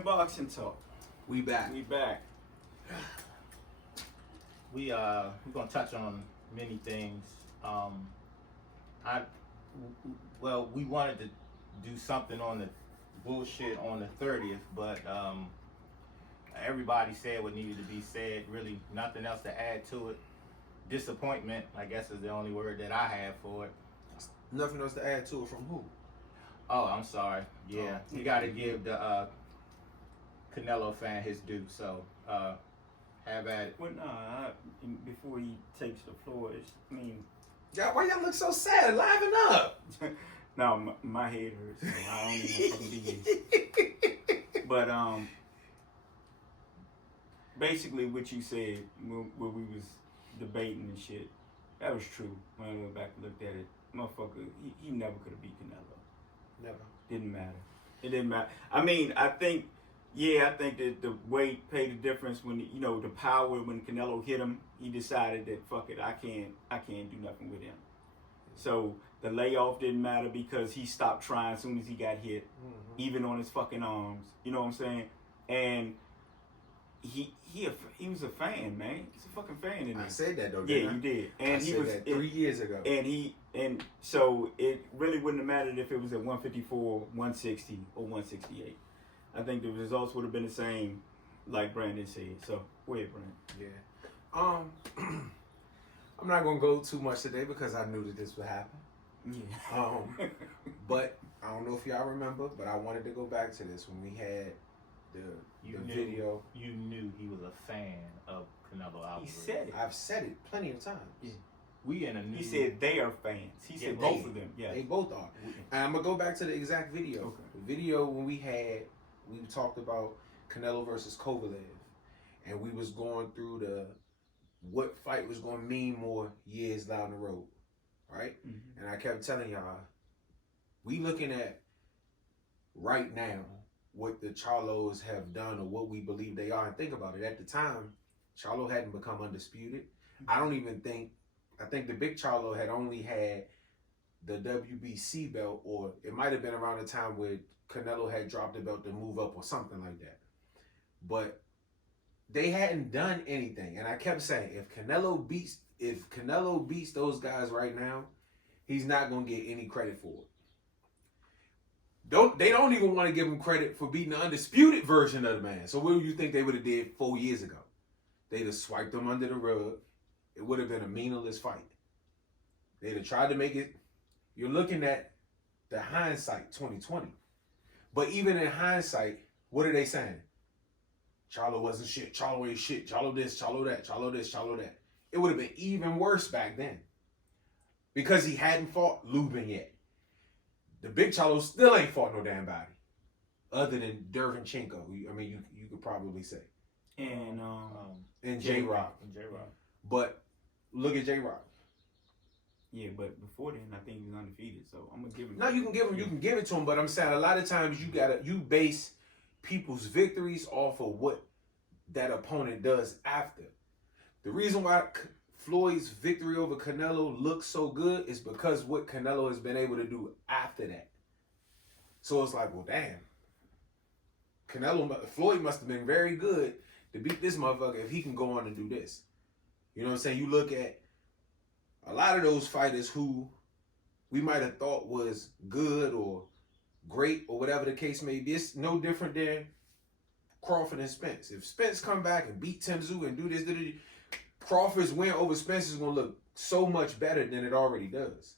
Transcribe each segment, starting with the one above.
Urban Boxing Talk. We back. We back. We're gonna touch on many things. I well, we wanted to do something on the bullshit on the 30th, but everybody said what needed to be said. Really, nothing else to add to it. Disappointment, I guess, is the only word that I have for it. Nothing else to add to it from who? Oh, I'm sorry. Yeah, you got to give the Canelo fan his due. So have at it. Well, before he takes the floor, Yeah, why y'all look so sad? Liven up. no, my head hurts. So I don't even fucking be here. But basically what you said when we was debating and shit, that was true. When I went back and looked at it, motherfucker, he never could have beat Canelo. Never. Didn't matter. It didn't matter. I mean, I think that the weight paid the difference when the power when Canelo hit him. He decided that fuck it, I can't do nothing with him. So the layoff didn't matter because he stopped trying as soon as he got hit, even on his fucking arms. You know what I'm saying? And he was a fan, man. He's a fucking fan in there. I said that though. Yeah, you did. And I said that 3 years ago. And so it really wouldn't have mattered if it was at 154, 160, or 168. I think the results would have been the same, like Brandon said. So go ahead, Brandon. Yeah. I'm not gonna go too much today because I knew that this would happen. Yeah. But I don't know if y'all remember, but I wanted to go back to this when we had the video. You knew he was a fan of Canelo Alvarez. He said it. I've said it plenty of times. Yeah. We in a new. He said they are fans. He said both of them. Yeah. They both are. And I'm gonna go back to the exact video. Okay. The video when we talked about Canelo versus Kovalev, and we was going through what fight was gonna mean more years down the road, right? Mm-hmm. And I kept telling y'all, we looking at right now what the Charlos have done or what we believe they are, and think about it. At the time, Charlo hadn't become undisputed. I think the big Charlo had only had the WBC belt, or it might have been around the time where Canelo had dropped the belt to move up or something like that. But they hadn't done anything. And I kept saying, if Canelo beats those guys right now, he's not going to get any credit for it. They don't even want to give him credit for beating the undisputed version of the man. So what do you think they would have did 4 years ago? They'd have swiped him under the rug. It would have been a meaningless fight. They'd have tried to make it. You're looking at the hindsight 2020. But even in hindsight, what are they saying? Charlo wasn't shit. Charlo ain't shit. Charlo this, Charlo that, Charlo this, Charlo that. It would have been even worse back then. Because he hadn't fought Lubin yet. The big Charlo still ain't fought no damn body. Other than Dervinchenko. I mean, you could probably say. And J-Rock. But look at J-Rock. Yeah, but before then, I think he was undefeated. So I'm gonna give him. No, you can give it to him. But I'm saying a lot of times you base people's victories off of what that opponent does after. The reason why Floyd's victory over Canelo looks so good is because what Canelo has been able to do after that. So it's like, well, damn. Floyd must have been very good to beat this motherfucker if he can go on and do this. You know what I'm saying? You look at a lot of those fighters who we might have thought was good or great or whatever the case may be. It's no different than Crawford and Spence. If Spence come back and beat Tim Tszyu and do this, Crawford's win over Spence is going to look so much better than it already does.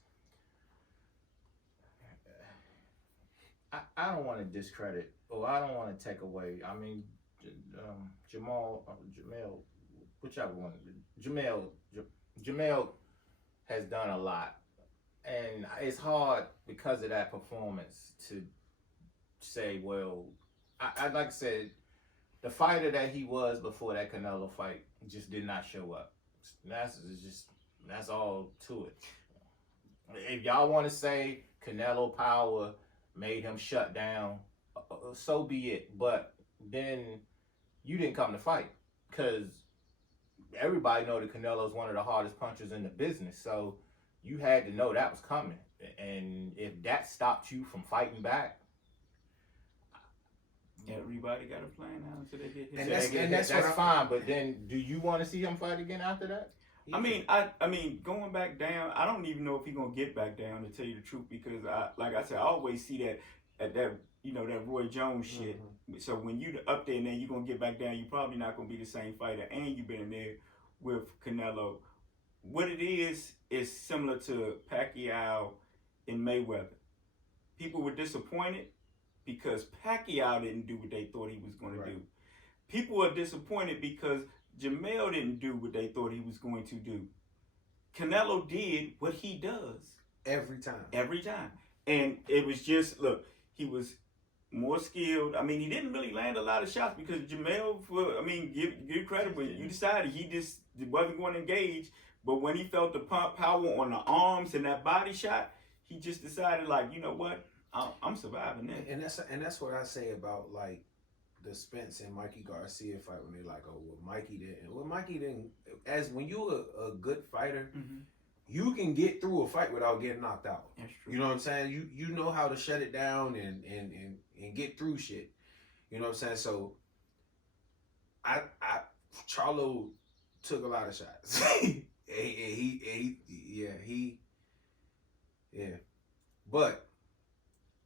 I don't want to discredit, or I don't want to take away. I mean, Jamel, whichever one. Jamel has done a lot. And it's hard because of that performance to say, well, I like I said, the fighter that he was before that Canelo fight just did not show up. That's all to it. If y'all want to say Canelo power made him shut down, so be it. But then you didn't come to fight because everybody know that Canelo is one of the hardest punchers in the business. So you had to know that was coming. And if that stopped you from fighting back, Everybody got a plan now until they get hit. And that's fine. But then, do you want to see him fight again after that? I mean, going back down. I don't even know if he's gonna get back down, to tell you the truth, because like I said, I always see that at that that Roy Jones shit. Mm-hmm. So when you up there and then you gonna get back down, you probably not gonna be the same fighter, and you've been in there with Canelo. What it is similar to Pacquiao and Mayweather. People were disappointed because Pacquiao didn't do what they thought he was going to do. People are disappointed because Jamel didn't do what they thought he was going to do. Canelo did what he does. Every time. And it was just, look, he was more skilled. I mean, he didn't really land a lot of shots because Jamel, give credit, but you decided he just wasn't going to engage. But when he felt the power on the arms and that body shot, he just decided, like, you know what? I'm surviving this. And that's what I say about, like, the Spence and Mikey Garcia fight, when they like, oh, well, Mikey didn't. As when you're a good fighter, mm-hmm. you can get through a fight without getting knocked out. That's true. You know what I'm saying? You know how to shut it down and get through shit. You know what I'm saying? So Charlo took a lot of shots. Yeah. But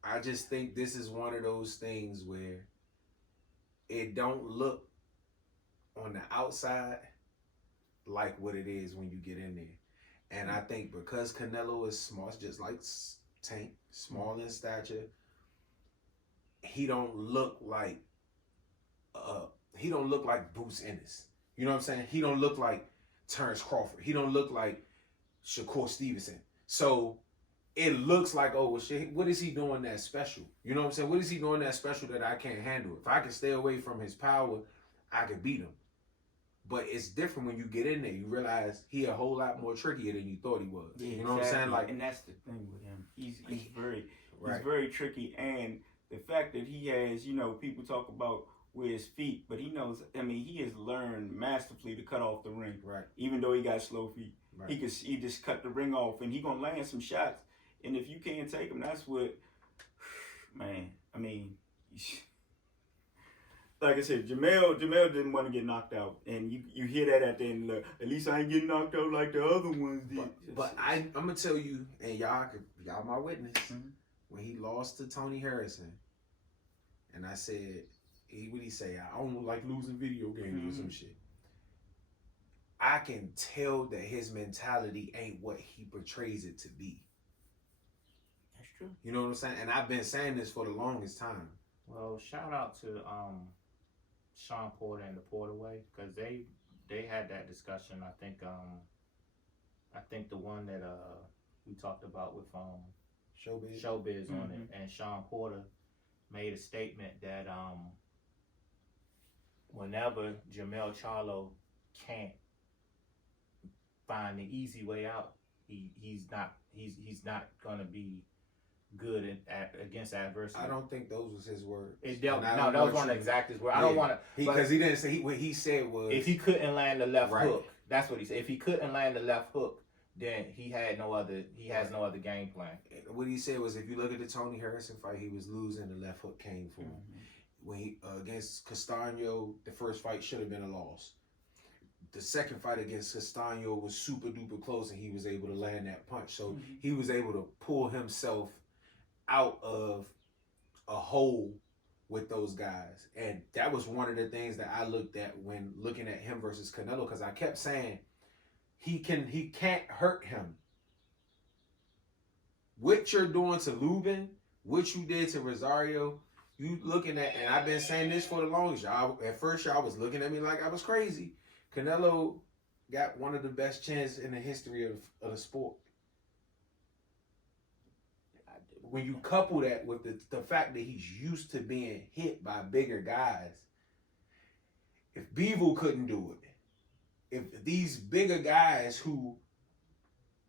I just think this is one of those things where it don't look on the outside like what it is when you get in there. And I think because Canelo is small, just like Tank, small in stature, he don't look like Bruce Ennis. You know what I'm saying? He don't look like Terrence Crawford. He don't look like Shakur Stevenson. So it looks like, oh, well, shit, what is he doing that's special? You know what I'm saying? What is he doing that's special that I can't handle? If I can stay away from his power, I could beat him. But it's different when you get in there. You realize he a whole lot more trickier than you thought he was. Yeah, you know what I'm saying? Like, and that's the thing with him. He's very tricky. And the fact that he has, people talk about with his feet, but he knows. I mean, he has learned masterfully to cut off the ring. Right. Even though he got slow feet, right. he just cut the ring off, and he gonna land some shots. And if you can't take him, that's what, man. I mean, like I said, Jamel didn't want to get knocked out, and you hear that at the end. Look, at least I ain't getting knocked out like the other ones did. But I'm gonna tell you, and y'all my witness. Mm-hmm. When he lost to Tony Harrison, and I said, what he say? I don't like losing video games mm-hmm. or some shit. I can tell that his mentality ain't what he portrays it to be. That's true. You know what I'm saying? And I've been saying this for the longest time. Well, shout out to Sean Porter and the Porter Way, because they had that discussion. I think the one that we talked about with Showbiz mm-hmm. on it, and Sean Porter made a statement that whenever Jamel Charlo can't find the easy way out, he's not gonna be good against adversity. I don't think those was his words. That was one of the exact words. I don't want to, because he didn't say what he said was, if he couldn't land the left hook. That's what he said. If he couldn't land the left hook, then he has no other game plan. What he said was, if you look at the Tony Harrison fight, he was losing, the left hook came for him. Mm-hmm. When he against Castaño, the first fight should have been a loss. The second fight against Castaño was super duper close, and he was able to land that punch. So mm-hmm. he was able to pull himself out of a hole with those guys. And that was one of the things that I looked at when looking at him versus Canelo, because I kept saying, he can't hurt him. What you're doing to Lubin, what you did to Rosario, you looking at, and I've been saying this for the longest. At first, y'all was looking at me like I was crazy. Canelo got one of the best chins in the history of the sport. When you couple that with the fact that he's used to being hit by bigger guys, if Bivol couldn't do it, if these bigger guys who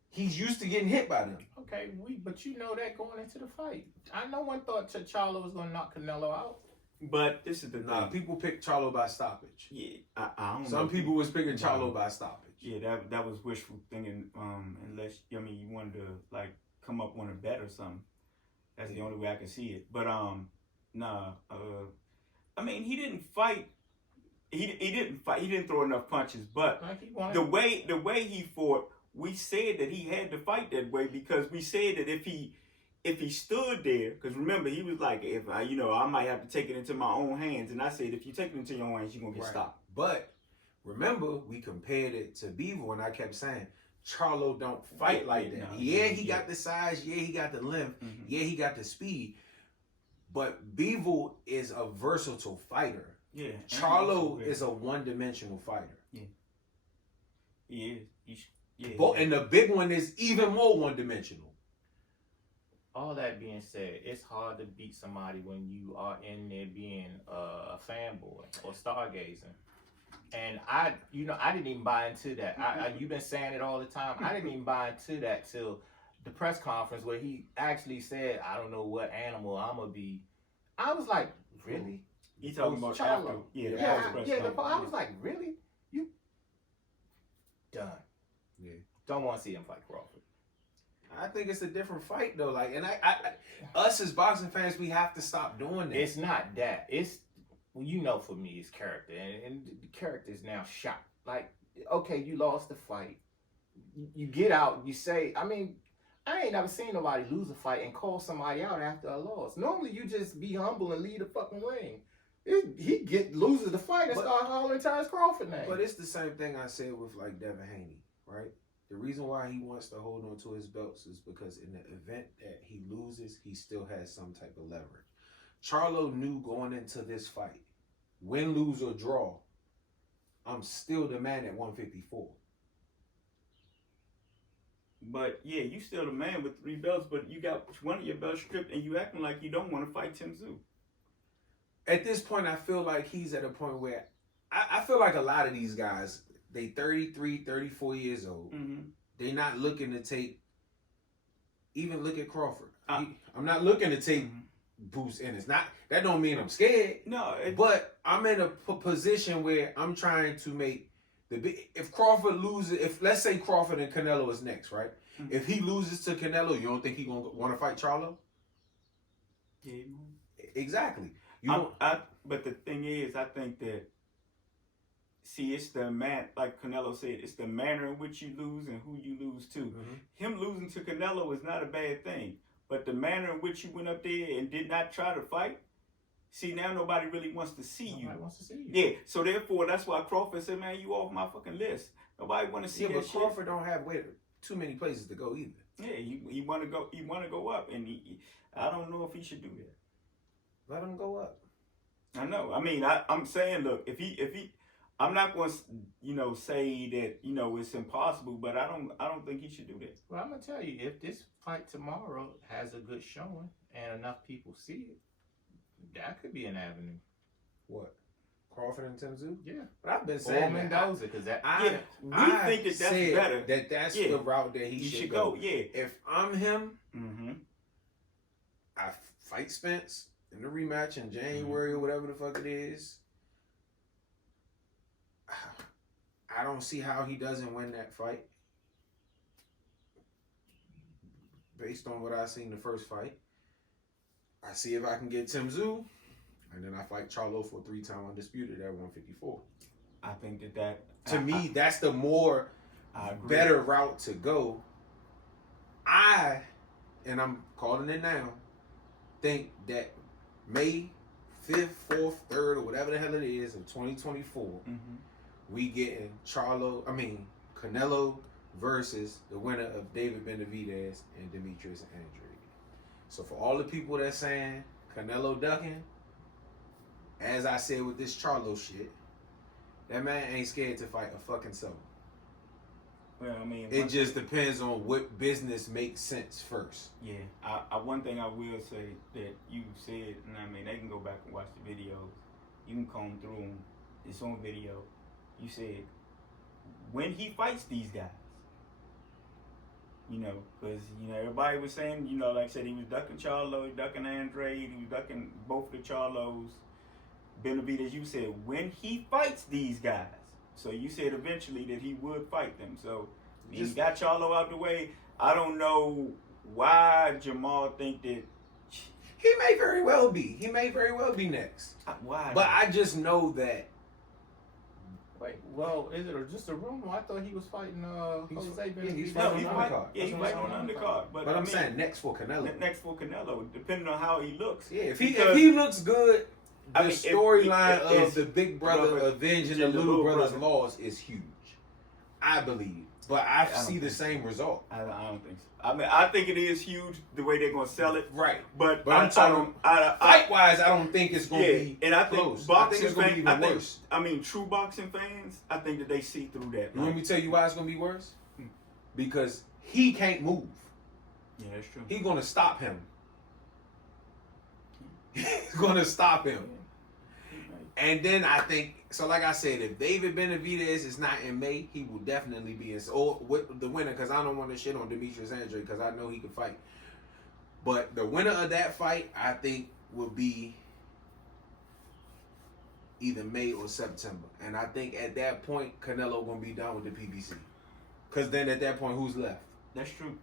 he's used to getting hit by them. Okay, but you know that going into the fight. I know one thought Charlo was going to knock Canelo out. But this is the thing. People picked Charlo by stoppage. Yeah, I don't know. Some people was picking Charlo by stoppage. Yeah, that was wishful thinking. Unless you wanted to like come up on a bet or something. That's the only way I can see it. But I mean, he didn't fight. He didn't fight. He didn't throw enough punches. But Like he wanted. the way he fought, we said that he had to fight that way because we said that if he stood there, because remember he was like, if I might have to take it into my own hands, and I said if you take it into your own hands, you're gonna get stopped. But remember, we compared it to Beaver, and I kept saying Charlo don't fight like that. He got the size. Yeah, he got the length. Mm-hmm. Yeah, he got the speed. But Beaver is a versatile fighter. Yeah. Charlo is a one-dimensional fighter. Yeah. He is. Yeah. And the big one is even more one-dimensional. All that being said, it's hard to beat somebody when you are in there being a fanboy or stargazing. And I didn't even buy into that. You've been saying it all the time. I didn't even buy into that till the press conference where he actually said, "I don't know what animal I'm gonna be." I was like, "Really?" He talking about Charlo. after. I was like, "Really? You done?" Yeah. Don't want to see him fight Crawford. I think it's a different fight though. Like, and us as boxing fans, we have to stop doing that. It's not that. It's for me, it's character, and the character is now shot. Like, okay, you lost the fight. You get out. You say, I mean, I ain't never seen nobody lose a fight and call somebody out after a loss. Normally, you just be humble and leave the fucking ring. He loses the fight and start hollering Terrence Crawford name. But it's the same thing I said with like Devin Haney, right? The reason why he wants to hold on to his belts is because in the event that he loses, he still has some type of leverage. Charlo knew going into this fight, win, lose, or draw, I'm still the man at 154. But yeah, you still the man with 3 belts, but you got one of your belts stripped and you acting like you don't want to fight Tim Tszyu. At this point, I feel like he's at a point where I feel like a lot of these guys, they 33, 34 years old. Mm-hmm. They're not looking to take, even look at Crawford. I'm not looking to take Bruce Ennis. That don't mean I'm scared. No. But I'm in a position where I'm trying to make if Crawford loses, if let's say Crawford and Canelo is next, right? Mm-hmm. If he loses to Canelo, you don't think he's going to want to fight Charlo? Yeah. Exactly. But the thing is, I think that, see, it's the like Canelo said, it's the manner in which you lose and who you lose to. Mm-hmm. Him losing to Canelo is not a bad thing. But the manner in which you went up there and did not try to fight, see, now nobody really wants to see you. Nobody wants to see you. Yeah, so therefore, that's why Crawford said, man, you off my fucking list. Nobody want to see that but shit. Crawford don't have too many places to go either. Yeah, he want to go. He want to go up, and I don't know if he should do that. Let him go up. I know. I mean, I'm saying, look, if he, I'm not going to, say that it's impossible, but I don't think he should do that. Well, I'm gonna tell you, if this fight tomorrow has a good showing and enough people see it, that could be an avenue. What? Crawford and Tim Tszyu? Yeah. But I've been saying Mendoza, because that. We think that that's better. That's the route that he should go. Yeah. If I'm him, mm-hmm. I fight Spence in the rematch in January or whatever the fuck it is. I don't see how he doesn't win that fight. Based on what I seen the first fight. I see if I can get Tim Tszyu, and then I fight Charlo for 3-time undisputed at 154. I think that to me, that's the more better route to go. And I'm calling it now, think that May 5th, 4th, 3rd, or whatever the hell it is of 2024, we getting Canelo versus the winner of David Benavidez and Demetrius Andrade. So for all the people that's saying Canelo ducking, as I said with this Charlo shit, that man ain't scared to fight a fucking soul. Well, I mean, it just depends on what business makes sense first. Yeah, one thing I will say that you said, and I mean, they can go back and watch the videos. You can comb through them. It's on video. You said when he fights these guys, because everybody was saying, like I said, he was ducking Charlo, ducking Andrade, he was ducking both the Charlos. Benavidez, you said when he fights these guys. So you said eventually that he would fight them. So he got Charlo out the way. I don't know why Jamal think that He may very well be. He may very well be next. Why? But I just know that Wait, well, is it just a rumor? I thought he was fighting Jose Benavidez. he's No, fighting he's on the fighting. undercard. Yeah, he's That's what fighting I'm on the saying. undercard. But I I'm mean, saying next for Canelo. next for Canelo, depending on how he looks. Yeah, if Because- he looks good, the I mean, if- storyline if- of the big brother brother avenging the and the little little brother's brother. loss is huge. I believe. But I don't see the think same result. I don't think so. I mean, I think it is huge the way they're gonna sell it. Right. But I'm talking fight wise, I don't think it's gonna be and I think close. boxing it's gonna be fans, even worse. I mean, true boxing fans, I think that they see through that. You want me to tell you why it's gonna be worse? Because he can't move. Yeah, that's true. He's gonna stop him. He's gonna stop him. And then I think so. Like I said, if David Benavidez is not in May, he will definitely be in. Or with the winner, because I don't want to shit on Demetrius Andre because I know he can fight. But the winner of that fight, I think, will be either May or September. And I think at that point, Canelo gonna be done with the PBC. Because then at that point, who's left? That's true.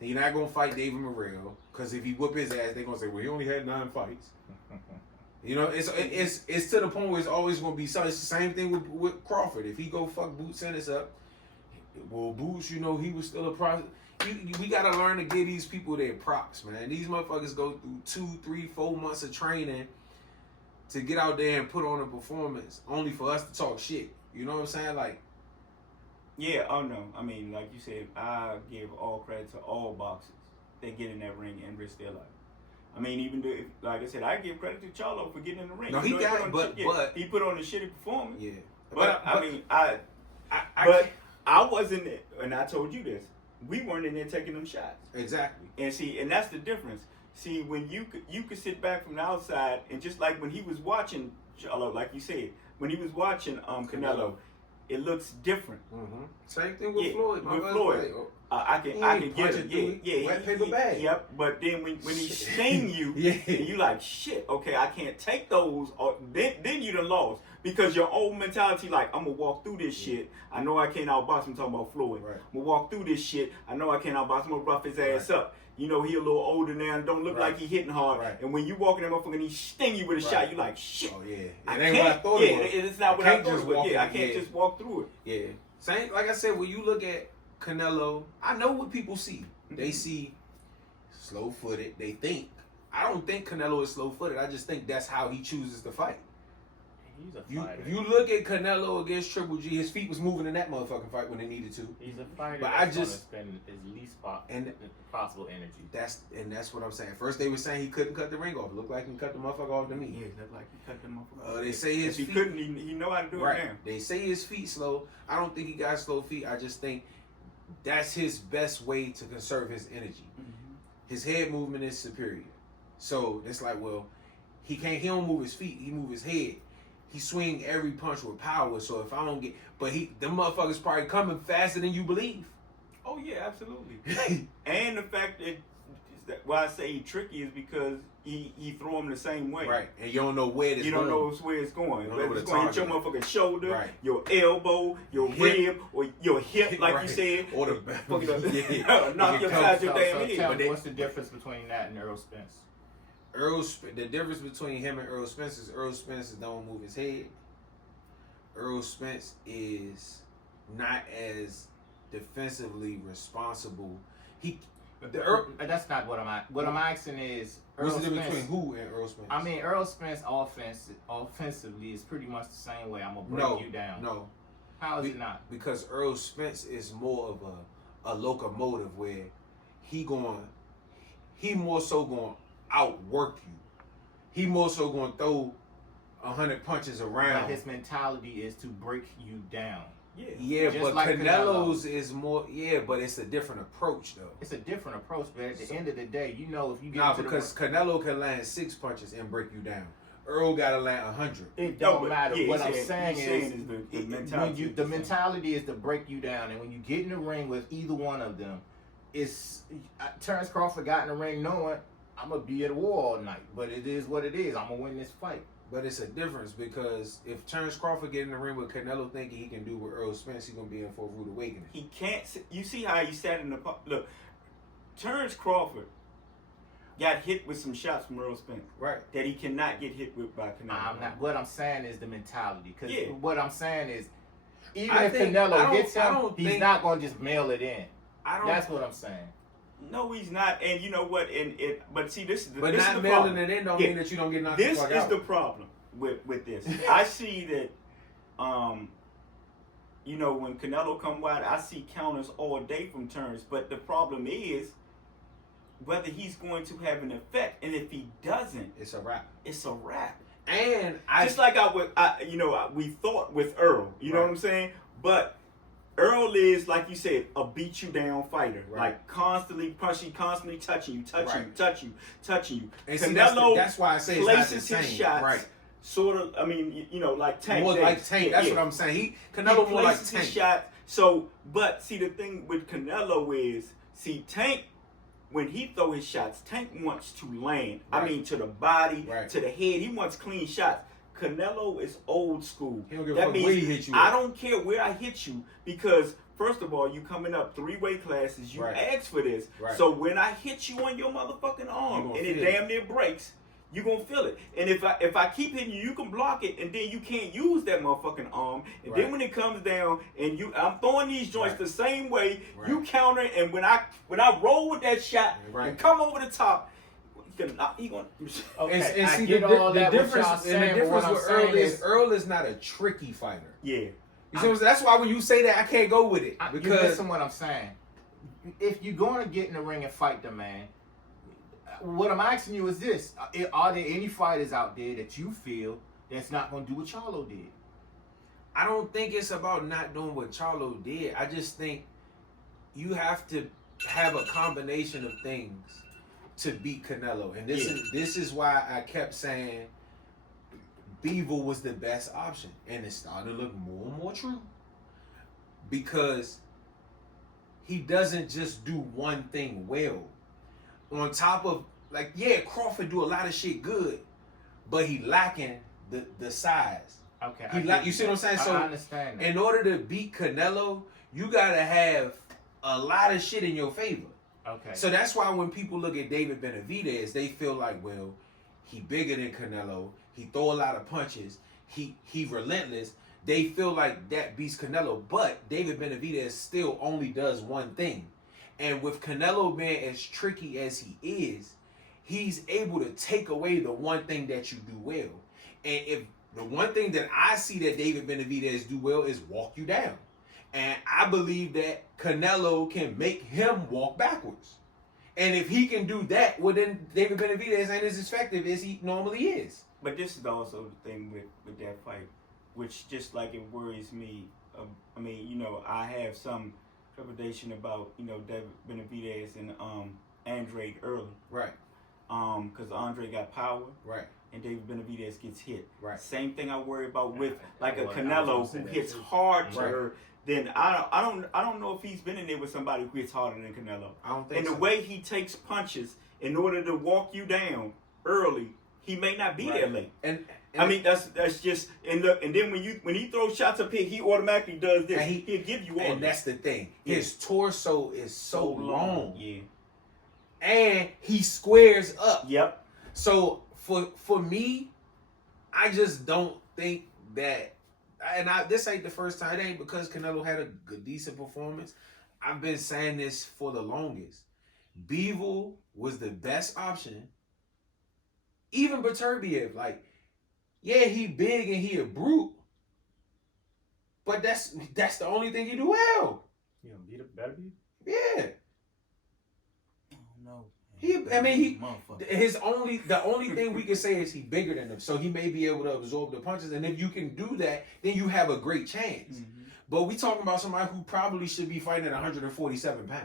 You're not gonna fight David Morrell because if he whoop his ass, they're gonna say, "Well, he only had 9 fights." You know, it's to the point where it's always gonna be something. It's the same thing with Crawford. If he go fuck Boots Ennis up, well, Boots, you know, he was still a pro. We gotta learn to give these people their props, man. These motherfuckers go through 2, 3, 4 months of training to get out there and put on a performance, only for us to talk shit. You know what I'm saying? Like, Yeah. Oh no. I mean, like you said, I give all credit to all boxers. They get in that ring and risk their life. I mean, even though, like I said, I give credit to Charlo for getting in the ring. No, he You know, got put it, on but- shit- but- he put on a shitty performance. yeah. But I mean, I wasn't there, and I told you this. We weren't in there taking them shots. Exactly. And see, and that's the difference. See, when you could sit back from the outside, and just like when he was watching Charlo, like you said, when he was watching Canelo, it looks different. Mm-hmm. Same thing with Yeah, Floyd. with My Floyd. brother, like, I He can ain't get punching it. through Yeah, it. yeah. Wet paper bag. Yep. But then when he sting you, Yeah. and you like shit. Okay, I can't take those. Or then you done lost because your old mentality like I'm gonna walk through this shit. I know I can't outbox him. Talking about Floyd. Right. I'm gonna walk through this shit. I know I can't outbox him. I'm gonna rough his ass Right. up. You know he a little older now and don't look Right. like he hitting hard. Right. And when you walk in that motherfucker and he sting you with a Right. shot, you like shit. Oh yeah. It I ain't what I can't. thought Yeah, it was. it's not what I can't thought just it was. walk Yeah, I in, can't yeah. just walk through it. Yeah. Same like I said, when you look at Canelo, I know what people see. They see slow footed. They think. I don't think Canelo is slow footed. I just think that's how he chooses to fight. He's a You fighter. you look at Canelo against Triple G, his feet was moving in that motherfucking fight when they needed to. He's a fighter. But That's I just- gonna spend his least And- possible energy. That's what I'm saying. First they were saying he couldn't cut the ring off. Looked like he cut the motherfucker off to me. Yeah, look like he cut them off. They say his If he feet. couldn't, he know how to do it Right. now. They say his feet slow. I don't think he got slow feet. I just think that's his best way to conserve his energy. His head movement is superior. So it's like, well, he don't move his feet, he move his head. He swing every punch with power. So if I don't get, but them motherfuckers probably coming faster than you believe. Oh yeah, absolutely. And the fact that why I say he tricky is because he throw him the same way. Right. And you don't know where this You don't going. know where it's going. You don't know Whether where it's the going to hit your target motherfucking shoulder, Right. your elbow, your Hip. rib, or your hip, like you Right. said. Or the Fucking yeah. knock your side your damn So head. tell But me, they- what's the difference between that and Earl Spence? The difference between him and Earl Spence is Earl Spence don't move his head. Earl Spence is not as defensively responsible. That's not what I'm asking is What's Earl the difference Spence. between who and Earl Spence? I mean, Earl Spence offensively is pretty much the same way. I'm gonna break you down. No, How is it not? because Earl Spence is more of a locomotive where he more so going outwork you. He more so going to throw 100 punches around. But his mentality is to break you down. Yeah, Just but like Canelo's is more. Yeah, but it's a different approach though. It's a different approach, but at the end of the day, you know if you get Nah, to because the, Canelo can land 6 punches and break you down. Earl got to land 100. it No, don't but matter. yeah, What I'm he's saying saying is, is the when mentality you is the the same. mentality is to break you down, and when you get in the ring with either one of them, it's Terrence Crawford got in the ring knowing I'm gonna be at war all night, but it is what it is. I'm gonna win this fight. But it's a difference because if Terrence Crawford get in the ring with Canelo thinking he can do with Earl Spence, he's going to be in for a rude awakening. He can't. You see how he sat in the look. Terrence Crawford got hit with some shots from Earl Spence. Right. That he cannot get hit with by Canelo. What I'm saying is the mentality. Because Yeah. what I'm saying is, even I if think- Canelo hits him, he's think- not going to just mail it in. That's what I'm saying. No, he's not. And you know what? But see, this is the But this not is the mailing problem. it in don't Yeah. mean that you don't get knocked This the fuck is out. the problem with this. I see that, you know, when Canelo come wide, I see counters all day from turns. But the problem is whether he's going to have an effect, and if he doesn't, It's a wrap. it's a wrap. And Just like we thought with Earl. You know what I'm saying? But Earl is, like you said, a beat you down fighter. Right. Like constantly punching, constantly touching you. And see, Canelo that's why I say it's not the places same. his shots Right. sort of, I mean, you know, like Tank. More days. like Tank. That's what I'm saying. Canelo he more like places Tank. his shot. So, but see, the thing with Canelo is, Tank, when he throw his shots, Tank wants to land. Right. I mean, to the body, Right. to the head. He wants clean shots. Canelo is old school. He don't give a That fuck means where he hit you I at. don't care where I hit you because first of all, you coming up 3 weight classes. You Right. asked for this. Right. So when I hit you on your motherfucking arm gonna and it feel it. damn near breaks, you gonna feel it. And if I keep hitting you, you can block it, and then you can't use that motherfucking arm. And Right. then when it comes down and I'm throwing these joints Right. the same way, Right. you counter, and when I roll with that shot Right. and come over the top, he gonna. Okay, And I see get the all that, what difference. y'all And the saying, but difference what I'm with Earl saying is is, Earl is not a tricky fighter. Yeah. You see what I'm saying? That's why when you say that, I can't go with it you because listen what I'm saying. If you're going to get in the ring and fight the man, what I'm asking you is this: are there any fighters out there that you feel that's not going to do what Charlo did? I don't think it's about not doing what Charlo did. I just think you have to have a combination of things to beat Canelo, and this is why I kept saying Beaver was the best option, and it's starting to look more and more true because he doesn't just do one thing well. On top of Crawford do a lot of shit good, but he lacking the size. Okay, You see what I'm saying? So I understand that. in order to beat Canelo, you gotta have a lot of shit in your favor. Okay. So that's why when people look at David Benavidez, they feel like, well, he bigger than Canelo. He throw a lot of punches. He relentless. They feel like that beats Canelo, but David Benavidez still only does one thing. And with Canelo being as tricky as he is, he's able to take away the one thing that you do well. And if the one thing that I see that David Benavidez do well is walk you down. And I believe that Canelo can make him walk backwards. And if he can do that, well then David Benavidez ain't as effective as he normally is. But this is also the thing with that fight, which just like it worries me. I mean, you know, I have some trepidation about, you know, David Benavidez and Andre early. Right. Because Andre got power. Right. And David Benavidez gets hit. Right. Same thing I worry about with like a Well, I was Canelo gonna say who that hits too. hard to Right. her. Then I don't know if he's been in there with somebody who hits harder than Canelo. I don't think And so. the way he takes punches in order to walk you down early, he may not be there late. And I mean that's just and then when he throws shots up here, he automatically does this. And He'll give you all. and that's the thing. Yeah. His torso is so long. Yeah. And he squares up. Yep. So for me, I just don't think that, and this ain't the first time. It ain't because Canelo had a good, decent performance. I've been saying this for the longest. Bivol was the best option. Even Beterbiev, like, yeah, he big and he a brute, but that's the only thing he do well. You know, beat it better be. Yeah. No. The only thing we can say is he bigger than him, so he may be able to absorb the punches. And if you can do that, then you have a great chance. Mm-hmm. But we talking about somebody who probably should be fighting at 147 pounds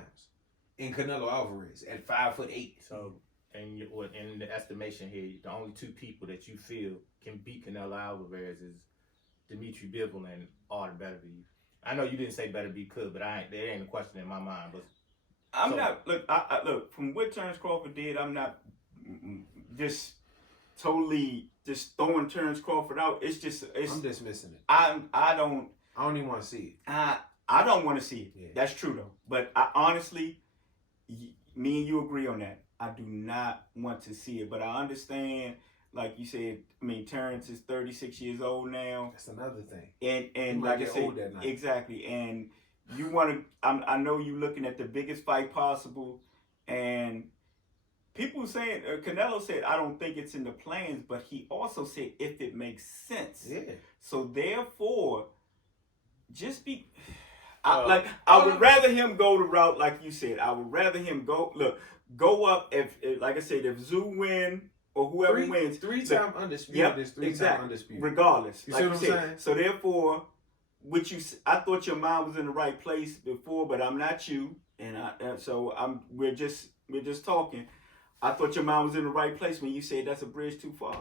in Canelo Alvarez at 5'8". So, and in the estimation here, the only two people that you feel can beat Canelo Alvarez is Dimitri Bivol and Artur Beterbiev. I know you didn't say Beterbiev could, but there ain't a question in my mind. But I'm not look from what Terrence Crawford did. I'm not just totally just throwing Terrence Crawford out. I'm dismissing it. I don't even want to see it. I don't want to see it. Yeah. That's true though. But I honestly, me and you agree on that. I do not want to see it. But I understand, like you said, I mean, Terrence is 36 years old now. That's another thing. And like I said, exactly. And you want to, I know you're looking at the biggest fight possible. And people saying, Canelo said, I don't think it's in the plans, but he also said, if it makes sense. Yeah. So therefore, just be, I would rather him go the route, like you said. I would rather him go up, if like I said, if Zoo win, or whoever wins. Three-time undisputed is three-time undisputed. Regardless. You see what I'm saying? So therefore, I thought your mind was in the right place before, but I'm not you. And we're just talking. I thought your mind was in the right place when you said that's a bridge too far.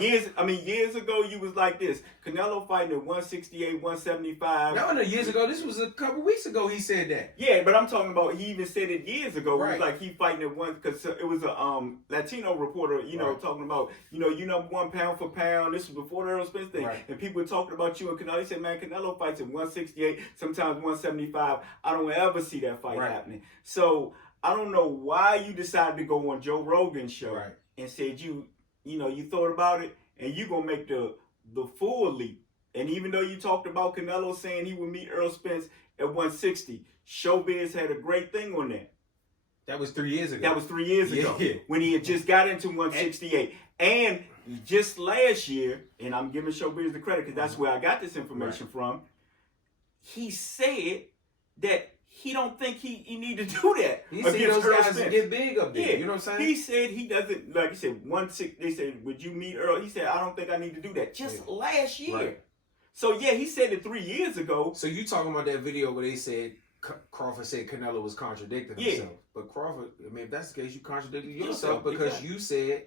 Years ago, you was like this. Canelo fighting at 168, 175. No, years ago. This was a couple weeks ago he said that. Yeah, but I'm talking about, he even said it years ago. Right. It was like he fighting at one, because it was a Latino reporter, talking about, you number one pound for pound. This was before the Earl Spence thing. Right. And people were talking about you and Canelo. They said, man, Canelo fights at 168, sometimes 175. I don't ever see that fight happening. So I don't know why you decided to go on Joe Rogan's show and said you thought about it, and you gonna make the full leap. And even though you talked about Canelo saying he would meet Earl Spence at 160, Showbiz had a great thing on that. That was 3 years ago. That was 3 years ago when he had just got into 168. And just last year, and I'm giving Showbiz the credit because that's where I got this information from, he said that he don't think he need to do that. He said those guys get big up there. You know what I'm saying? He said he doesn't, like he said, 160. They said, would you meet Earl? He said, I don't think I need to do that. Just last year. Right. So yeah, he said it 3 years ago. So you talking about that video where they said Crawford said Canelo was contradicting himself. But Crawford, I mean, if that's the case, you contradicted yourself because you said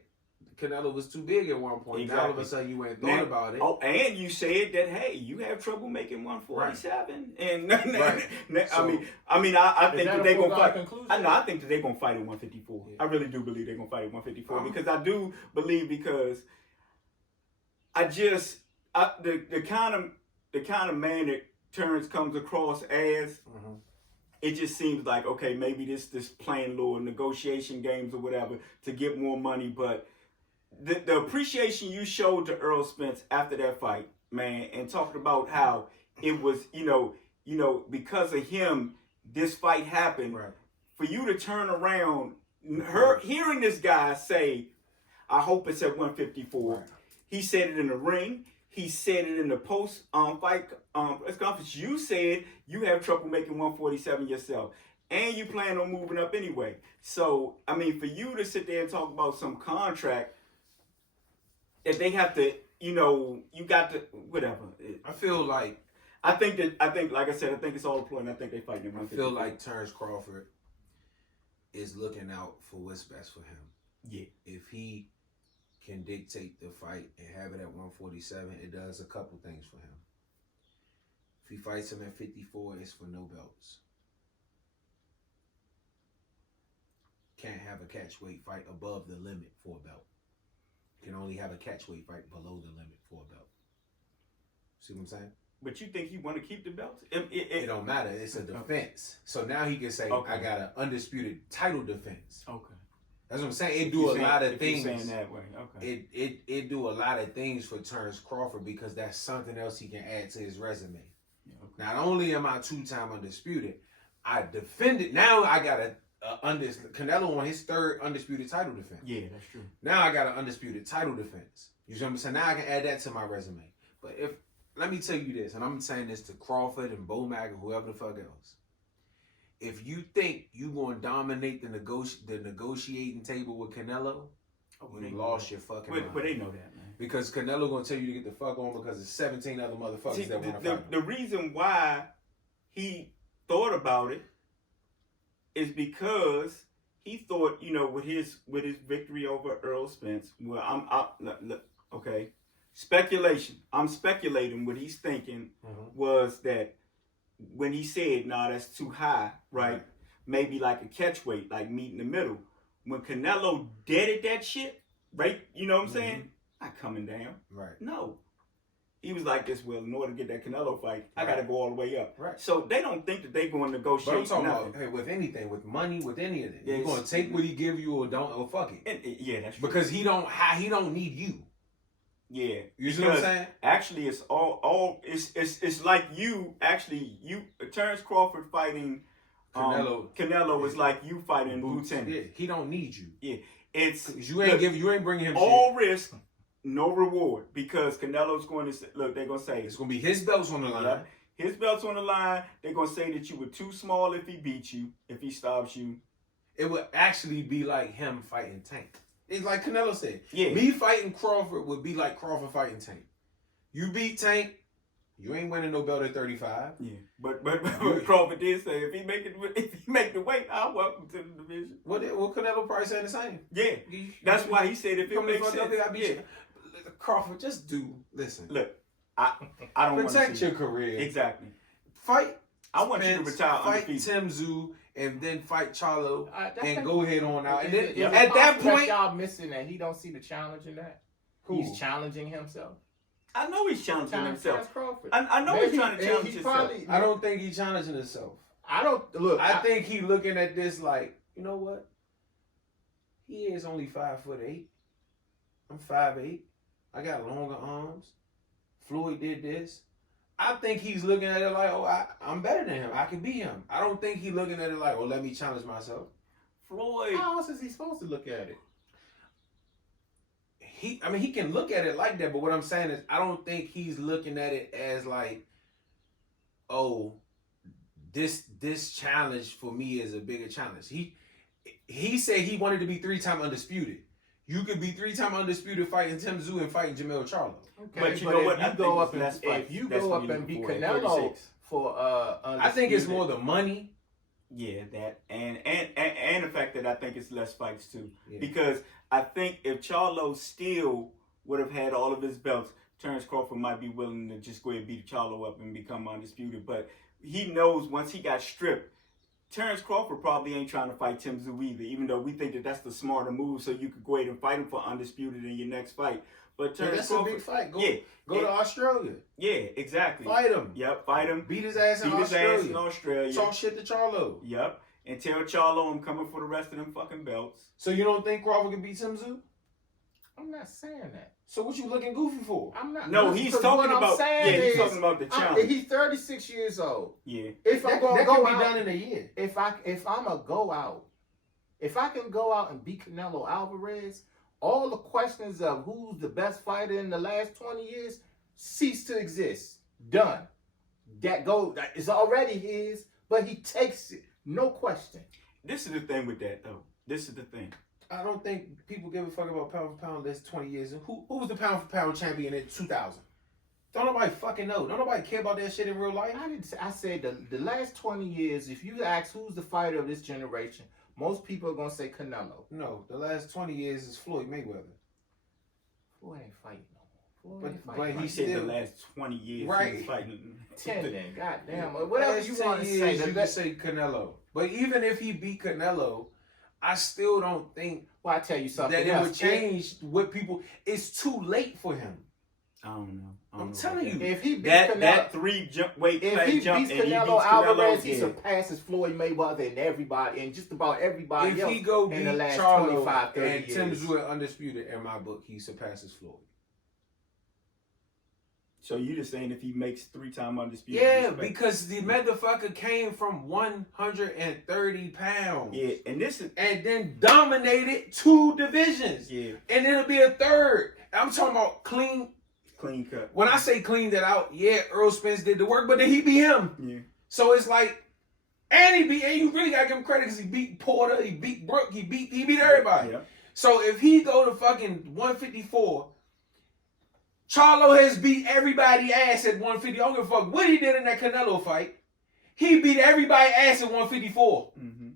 Canelo was too big at one point. Now all of a sudden you ain't thought about it. Oh, and you said that, hey, you have trouble making 147. And I think that they're gonna fight. I think that they're gonna fight at 154. Yeah. I really do believe they're gonna fight at 154 because I do believe the kind of man that Terrence comes across as. It just seems like, okay, maybe this playing little negotiation games or whatever to get more money, but the appreciation you showed to Earl Spence after that fight, man, and talking about how it was, because of him, this fight happened. Right. For you to turn around, hearing this guy say, I hope it's at 154. Right. He said it in the ring. He said it in the post-fight press conference. You said you have trouble making 147 yourself. And you plan on moving up anyway. So, I mean, for you to sit there and talk about some contract that they have to, you got to, whatever. I feel like, like I said, I think it's all a ploy, and I think they fighting at 154. I feel like Terrence Crawford is looking out for what's best for him. Yeah. If he can dictate the fight and have it at 147, it does a couple things for him. If he fights him at 54, it's for no belts. Can't have a catchweight fight above the limit for a belt. Can only have a catchweight fight below the limit for a belt. See what I'm saying? But you think he want to keep the belts? It don't matter. It's a defense. So now he can say, I got an undisputed title defense. Okay. That's what I'm saying. It do a lot of things. Saying that way. Okay. It do a lot of things for Terrence Crawford because that's something else he can add to his resume. Yeah, okay. Not only am I 2-time undisputed, I defended. Now I got Canelo on his 3rd undisputed title defense. Yeah, that's true. Now I got an undisputed title defense. You see what I'm saying? Now I can add that to my resume. But let me tell you this, and I'm saying this to Crawford and Bomac and whoever the fuck else. If you think you gonna dominate the negotiating table with Canelo, you lost your fucking mind. But they know that, man. Because Canelo gonna tell you to get the fuck on because there's 17 other motherfuckers that want to fight him. The reason why he thought about it is because he thought, with his victory over Earl Spence. Well, okay, speculation. I'm speculating. What he's thinking was that when he said, "Nah, that's too high," right? Maybe like a catchweight, like meet in the middle. When Canelo deaded that shit, right? You know what I'm saying? Not coming down. Right. No. he was like this. Well, in order to get that Canelo fight, I got to go all the way up. Right. So they don't think that they going to negotiate. But I'm talking nothing. about hey, with anything, with money, with any of it. Yeah, You're gonna take what he give you or don't, or fuck it. Yeah, that's true. Because he don't need you. Yeah, You see what I'm saying? Actually, it's it's like you Terrence Crawford fighting Canelo is like you fighting Boots. Yeah, he don't need you. Yeah, it's you ain't bringing him all shit. risk, no reward, because Canelo's going to say, look, they're gonna say It's gonna be his belts on the line. Yeah, his belt's on the line. They're gonna say that you were too small if he beats you, if he stops you. It would actually be like him fighting Tank. It's like Canelo said. Yeah. Me fighting Crawford would be like Crawford fighting Tank. You beat Tank, you ain't winning no belt at 35. Yeah, but Crawford did say if he make the weight, I'll welcome to the division. What Canelo probably saying the same. Yeah, that's why he said if it makes sense. Yeah. Crawford, just listen. Look, I don't want to protect your career. Exactly. Fight. I want you to retire fight undefeated. Tim Tszyu and then fight Charlo and the, go ahead on out. And then Yep. at that point, y'all missing that he don't see the challenge in that. He's challenging himself. I know he's challenging himself. Crawford. I know he's trying to challenge himself. I don't think he's challenging himself. I think he looking at this like, you know what? He is only 5'8". I'm 5'8". I got longer arms. Floyd did this. I think he's looking at it like, oh, I'm better than him. I can beat him. I don't think he's looking at it like, oh, let me challenge myself. Floyd. How else is he supposed to look at it? He can look at it like that, but what I'm saying is I don't think he's looking at it as like, oh, this challenge for me is a bigger challenge. He said he wanted to be 3-time undisputed. You could be 3-time undisputed fighting Tim Tszyu and fighting Jamel Charlo. Okay, but you know what? If you go up and beat Canelo for I think it's more the money. Yeah, that and the fact that I think it's less fights too. Yeah. Because I think if Charlo still would have had all of his belts, Terrence Crawford might be willing to just go ahead and beat Charlo up and become undisputed. But he knows once he got stripped, Terrence Crawford probably ain't trying to fight Tim Tszyu either, even though we think that that's the smarter move so you could go ahead and fight him for undisputed in your next fight. But Terrence Crawford, a big fight. Go to Australia. Yeah, exactly. Fight him. Yep, fight him. Beat his ass in Australia. Talk shit to Charlo. Yep. And tell Charlo I'm coming for the rest of them fucking belts. So you don't think Crawford can beat Tim Tszyu? I'm not saying that. So what you looking goofy for? I'm not. No, he's talking about. He's talking about the challenge. He's 36 years old. Yeah. If I'm gonna go out, be done in a year. If I'm gonna go out, if I can go out and beat Canelo Alvarez, all the questions of who's the best fighter in the last 20 years cease to exist. Done. That is already his, but he takes it. No question. This is the thing with that, though. This is the thing. I don't think people give a fuck about pound for pound last 20 years. Who was the pound for pound champion in 2000? Don't nobody fucking know. Don't nobody care about that shit in real life. I said the last 20 years, if you ask who's the fighter of this generation, most people are going to say Canelo. No, the last 20 years is Floyd Mayweather. Floyd ain't fighting no more. But he said the last 20 years right. he's fighting. 10 then, goddamn. Whatever you want to say. You can say Canelo. But even if he beat Canelo, I still don't think I tell you something that it would change what people. It's too late for him. I don't know. I'm telling you, if he beats that 3 jump weight if he jump beats and Canelo Alvarez, he yeah. surpasses Floyd Mayweather and everybody and just about everybody if else. If he go in beat the last Charlo 25, 30 and years. Tim Tszyu undisputed, in my book, he surpasses Floyd. So you just saying if he makes 3-time undisputed? Yeah, because the motherfucker came from 130 pounds. Yeah, and then dominated 2 divisions. Yeah, and then it'll be a third. I'm talking about clean cut. When I say cleaned it out, yeah, Earl Spence did the work, but then he beat him. Yeah. So it's like, and you really gotta give him credit because he beat Porter, he beat Brook, he beat everybody. Yeah. So if he go to fucking 154. Charlo has beat everybody ass at 150. I don't give a fuck what he did in that Canelo fight. He beat everybody ass at 154. Mm-hmm.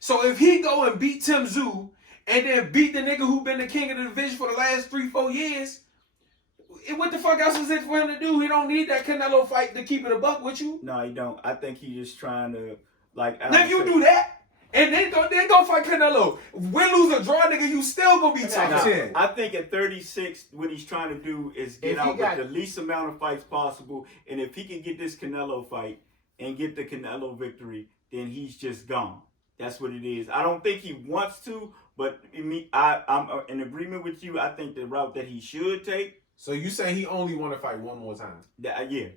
So if he go and beat Tim Tszyu and then beat the nigga who been the king of the division for the last 3-4 years, what the fuck else is it for him to do? He don't need that Canelo fight to keep it a buck with you. No, he don't. I think he's just trying to now if you do that, And then go fight Canelo. Win, lose, or draw, nigga, you still gonna be top Nah, 10. I think at 36, what he's trying to do is get If he out got- with the least amount of fights possible. And if he can get this Canelo fight and get the Canelo victory, then he's just gone. That's what it is. I don't think he wants to, but I'm in agreement with you. I think the route that he should take. So you say he only want to fight one more time? Yeah.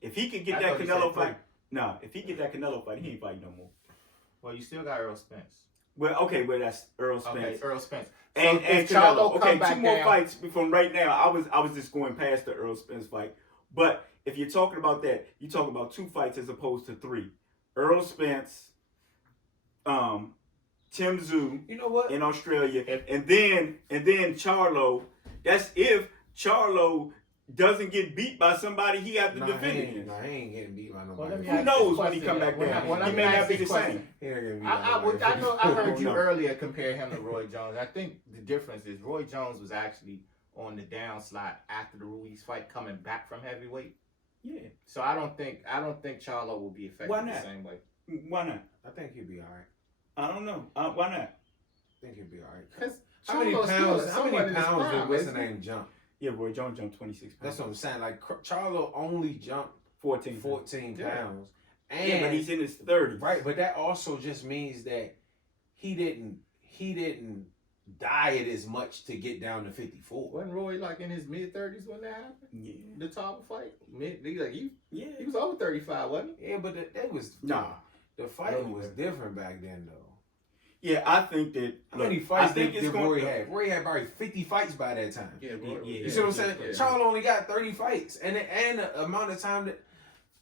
If he could get I that thought you Canelo said three. fight, if he get that Canelo fight, he ain't fighting no more. Well, you still got Earl Spence. Well, okay, but that's Earl Spence. Okay, Earl Spence. So And if Canelo. Charlo Okay, come back two more down, fights from right now. I was just going past the Earl Spence fight. But if you're talking about that, you talk about 2 fights as opposed to 3. Earl Spence, Tim Tszyu You know what? in Australia, and then Charlo. That's if Charlo doesn't get beat by somebody he has to defend against. Nah, he ain't getting beat by Well, nobody. let me Who ask knows this when he question come back then. down? Well, He let me may ask not be this the question. same. He ain't getting beat by I nobody. know I heard you No. earlier compare him to Roy Jones. I think the difference is Roy Jones was actually on the downslide after the Ruiz fight, coming back from heavyweight. Yeah. So I don't think Charlo will be affected Why the not? same way. Why not? I think he'll be all right. I don't know. Why not? I think he'll be all right. Because How many pounds did what's the name jump? Yeah, Roy Jones jumped 26 pounds. That's what I'm saying. Like Charlo only jumped 14 14 Yeah. pounds. And Yeah, but he's in his 30s. right, but that also just means that he didn't diet as much to get down to 54. Wasn't Roy like in his mid-30s when that happened? Yeah. The top fight? He Yeah. was over 35, wasn't Yeah, but that was Nah. The fighting No, was different back then, though. Yeah, I think that. How many look, fights I think did it's Roy going have? Roy had probably 50 fights by that time. he? You see what I'm saying? Yeah. Charlo only got 30 fights, and the amount of time that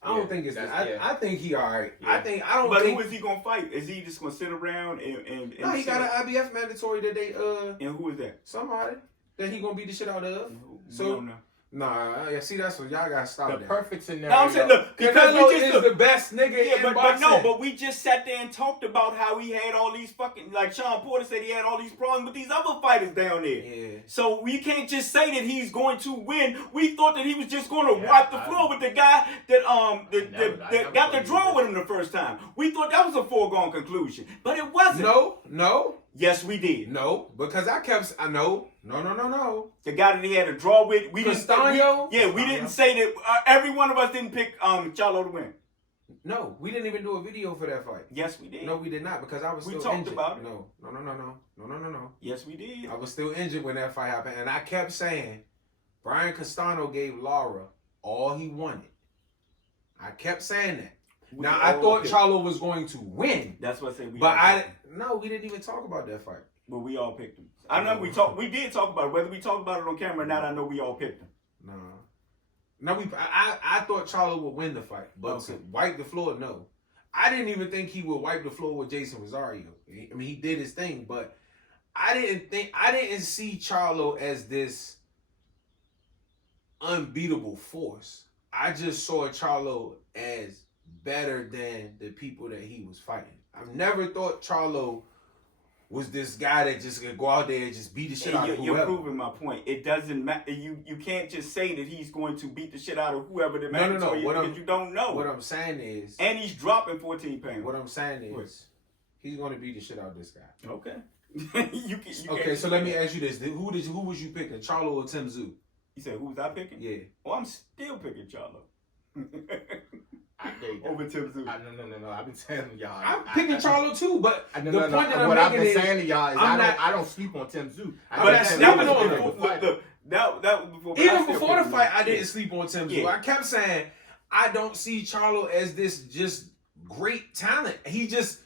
I don't Yeah, think it's. that's- I think he all right. Yeah. I don't But think. who is he gonna fight? Is he just gonna sit around and No, he got an IBF mandatory that they And who is that? somebody that he gonna beat the shit out of. We So- don't know. Nah, yeah. See, that's what y'all gotta stop. The that. perfect scenario. No, I'm saying, look, because Canelo we just is look, the best nigga yeah, in but boxing. no, but we just sat there and talked about how he had all these fucking, like Sean Porter said, he had all these problems with these other fighters down there. Yeah. So we can't just say that he's going to win. We thought that he was just going to Yeah, wipe the floor with the guy that never got the thought he draw would. with him the first time. We thought that was a foregone conclusion, but it wasn't. No, Yes, we did. because I kept. I know. No. The guy that he had a draw with, we didn't. Castaño? We didn't say that. Every one of us didn't pick Charlo to win. No, we didn't even do a video for that fight. Yes, we did. No, we did not because I was We still talked injured. about it. No. Yes, we did. I was still injured when that fight happened, and I kept saying, Brian Castano gave Lara all he wanted. I kept saying that. We Now I all thought picked- Charlo was going to win, That's what I said. but all picked him. we didn't even talk about that fight. But we all picked him. I know we did talk about it. Whether we talked about it on camera or not, I know we all picked him. No, I thought Charlo would win the fight, but Okay. to wipe the floor, no. I didn't even think he would wipe the floor with Jason Rosario. I mean, he did his thing, but I didn't see Charlo as this unbeatable force. I just saw Charlo as better than the people that he was fighting. I've never thought Charlo was this guy that just could go out there and just beat the shit out of You're whoever. proving my point. It doesn't matter. You can't just say that he's going to beat the shit out of whoever the No. mandatory is because you don't know. What I'm saying is, And he's dropping 14 pounds. what I'm saying is, he's going to beat the shit out of this guy. Okay. you Okay, can't so let me ask you this: who was you picking, Charlo or Tim Tszyu? You said who was I picking? Yeah. Oh, I'm still picking Charlo. I Over Tim Tszyu. No. I've been telling y'all. I'm picking Charlo too, but The the point that I'm what I've making been is, saying to y'all is I don't sleep on Tim Tszyu. But that was on before. Look, that was before. but I even still before the picked fight, him. I didn't sleep on Tim Tszyu. Yeah. I kept saying I don't see Charlo as this just great talent. He just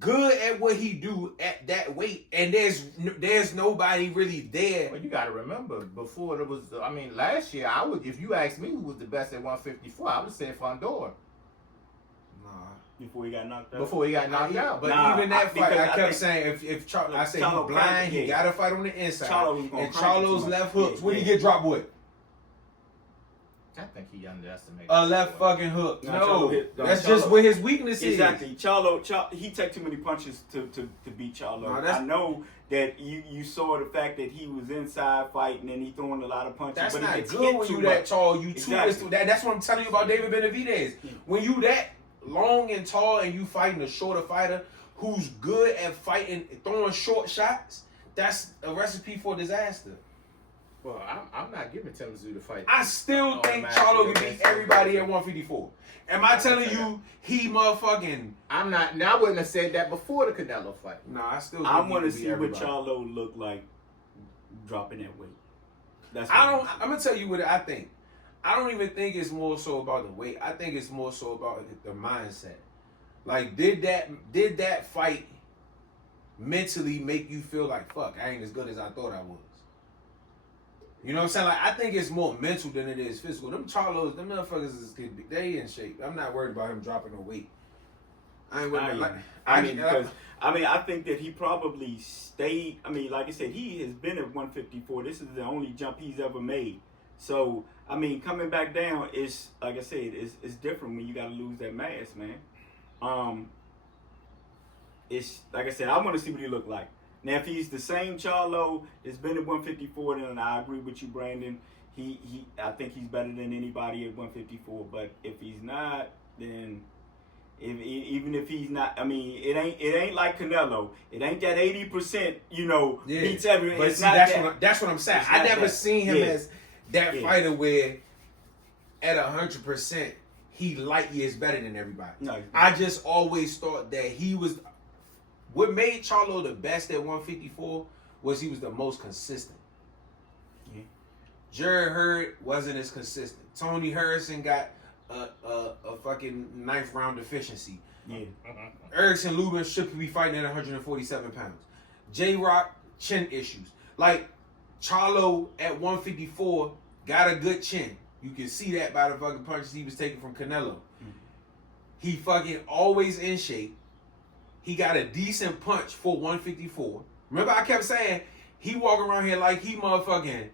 good at what he do at that weight, and there's nobody really there. Well, you got to remember, before there was, last year, if you asked me who was the best at 154, I would say Fondor. Nah. Before he got knocked out. Before he got knocked out. But Nah, even that fight, because I I kept think- saying if Charlo, I said Charlo he's blind, he yeah. got to fight on the inside. Charlo was gonna and crank it Charlo's too much. left hooks, Yeah, what did he yeah. get dropped with? I think he underestimated. A left fucking hook. No, No, Charlo hit- that's Charlo- just where his weakness Exactly. Charlo, he take too many punches to beat Charlo. No, that's- I know that you saw the fact that he was inside fighting and he throwing a lot of punches. That's but he not gets good hit when too you much. that tall. You too Exactly. that's what I'm telling you about David Benavidez. When you that long and tall and you fighting a shorter fighter who's good at fighting, throwing short shots, that's a recipe for disaster. Well, I'm not giving Tim Tszyu the fight. I still think Charlo can beat everybody at 154. Am I telling you he motherfucking? I'm not. Now I wouldn't have said that before the Canelo fight. No, I still. I want to see what Charlo look like dropping that weight. That's what I'm gonna tell you what I think. I don't even think it's more so about the weight. I think it's more so about the mindset. Like, did that fight mentally make you feel like, fuck, I ain't as good as I thought I was? You know what I'm saying? Like, I think it's more mental than it is physical. Them Charlos, them motherfuckers they in shape. I'm not worried about him dropping no weight. I ain't worried about I think that he probably stayed. I mean, like I said, he has been at 154. This is the only jump he's ever made. So, I mean, coming back down is, like I said, it's different when you got to lose that mass, man. It's like I said, I want to see what he look like. Now, if he's the same Charlo that's been at 154, then I agree with you, Brandon. I think he's better than anybody at 154. But if he's not, then even if he's not, I mean, it ain't like Canelo. It ain't that 80%, beats everyone. But it's see, not that's what I'm saying. I never seen him as that fighter where at 100% he light years better than everybody. No, I just always thought that he was. What made Charlo the best at 154 was he was the most consistent. Yeah. Jared Hurd wasn't as consistent. Tony Harrison got a fucking 9th round deficiency. Yeah. Erickson Lubin should be fighting at 147 pounds. J-Rock, chin issues. Like, Charlo at 154 got a good chin. You can see that by the fucking punches he was taking from Canelo. He fucking always in shape. He got a decent punch for 154. Remember, I kept saying he walking around here like he motherfucking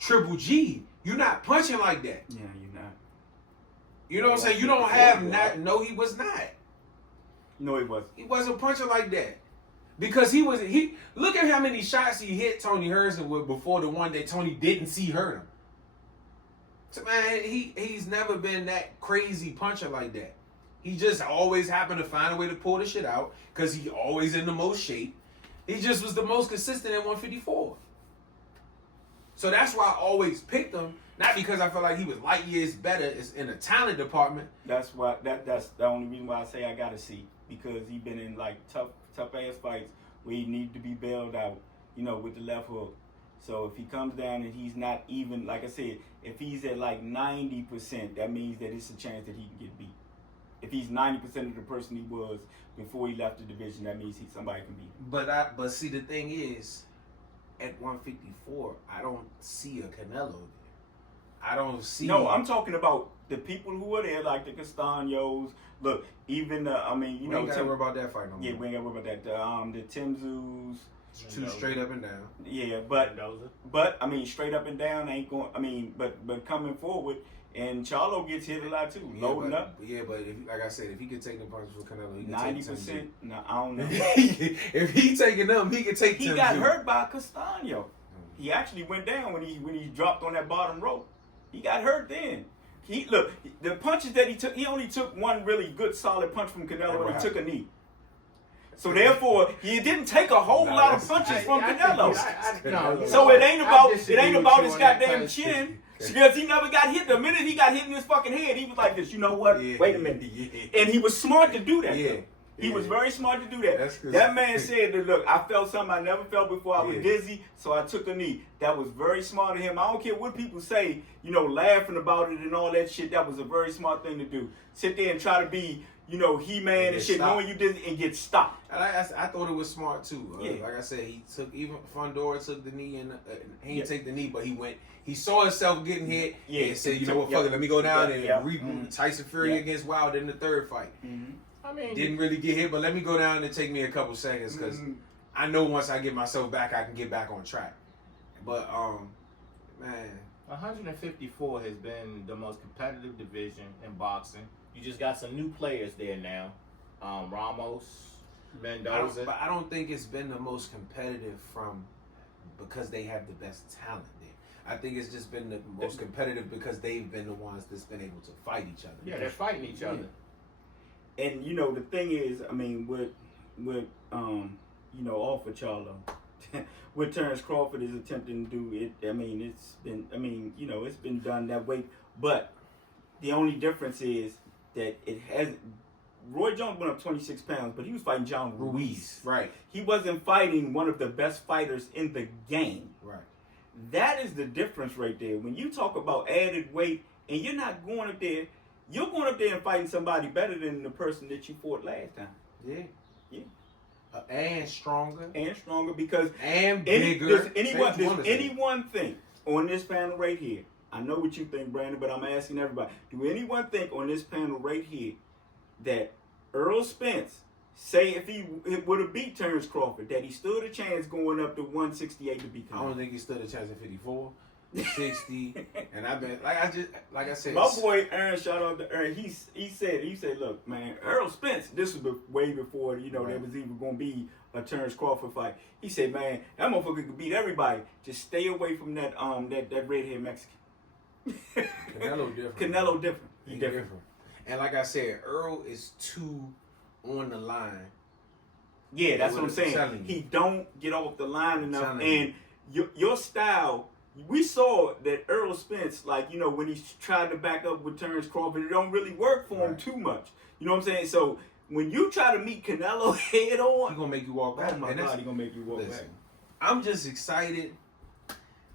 Triple G. You're not punching like that. Yeah, you're not. You know what I'm saying? You don't have no, he was not. No, he wasn't. He wasn't punching like that. Because he look at how many shots he hit Tony Harrison with before the one that Tony didn't see hurt him. So man, he's never been that crazy puncher like that. He just always happened to find a way to pull the shit out because he always in the most shape. He just was the most consistent at 154. So that's why I always picked him, not because I felt like he was light years better in the talent department. That's why that's the only reason why I say I gotta see, because he been in like tough ass fights where he needed to be bailed out, with the left hook. So if he comes down and he's not even, like I said, if he's at like 90%, that means that it's a chance that he can get beat. If he's 90% of the person he was before he left the division, that means somebody can beat him. But see, the thing is, at 154, I don't see a Canelo there. I don't see. No, I'm talking about the people who are there, like the Castaños. Look, even we ain't gotta worry about that fight no more. Yeah, we ain't gotta worry about that. The Tim Tszyu. Two straight up and down. Yeah, but I mean, straight up and down ain't going. I mean, but coming forward. And Charlo gets hit a lot too, loading up. Yeah, but like I said, if he could take the punches for Canelo, he can 90%. No, I don't know. If he taking them, he can take. He got hurt by Castaño. He actually went down when he dropped on that bottom rope. He got hurt then. Look, the punches that he took, he only took one really good solid punch from Canelo, and he took a knee. So therefore, he didn't take a whole lot of punches from Canelo. So it ain't about his goddamn chin. Because he never got hit. The minute he got hit in his fucking head, he was like this. You know what? Yeah. Wait a minute. Yeah. And he was smart to do that. Yeah. He was very smart to do that. That man said that, look, I felt something I never felt before. I was dizzy, so I took a knee. That was very smart of him. I don't care what people say, laughing about it and all that shit. That was a very smart thing to do. Sit there and try to be, He-Man and shit, knowing you did and get stopped. And I thought it was smart too. Yeah. Like I said, he took, even Fundora took the knee, and he didn't take the knee, but he saw himself getting hit and said, fuck it, let me go down and reboot Tyson Fury against Wilder in the third fight. Mm-hmm. I mean, didn't really get hit, but let me go down and take me a couple seconds because I know once I get myself back, I can get back on track. But, man. 154 has been the most competitive division in boxing. You just got some new players there now. Ramos, Mendoza. But I don't think it's been the most competitive because they have the best talent there. I think it's just been the most competitive because they've been the ones that's been able to fight each other. Yeah, they're fighting each other. And the thing is, I mean, with you know, off of Charlo. What Terrence Crawford is attempting to do, you know, it's been done that way. But the only difference is that it hasn't. Roy Jones went up 26 pounds, but he was fighting John Ruiz. Right. He wasn't fighting one of the best fighters in the game. Right. That is the difference right there. When you talk about added weight, and you're not going up there, you're going up there and fighting somebody better than the person that you fought last time. Yeah. Yeah. And stronger. And stronger because bigger. Does anyone think on this panel right here? I know what you think, Brandon, but I'm asking everybody. Do anyone think on this panel right here that Earl Spence, say if he would have beat Terrence Crawford, that he stood a chance going up to 168 to beat I Conor? don't think he stood a chance at 54, 60, and I've been like I said. My boy Aaron, shout out to Aaron. He said, look, man, Earl Spence. This was way before there was even going to be a Terrence Crawford fight. He said, man, that motherfucker could beat everybody. Just stay away from that that redhead Mexican. Canelo different. Canelo different. He different. And like I said, Earl is too on the line. Yeah, that's what I'm saying. He don't get off the line enough. And your style, we saw that Earl Spence, like, you know, when he tried to back up with Terrence Crawford, it don't really work for him too much. You know what I'm saying? So when you try to meet Canelo head on, he's going to make you walk back. Oh my God, he's going to make you walk back. I'm just excited.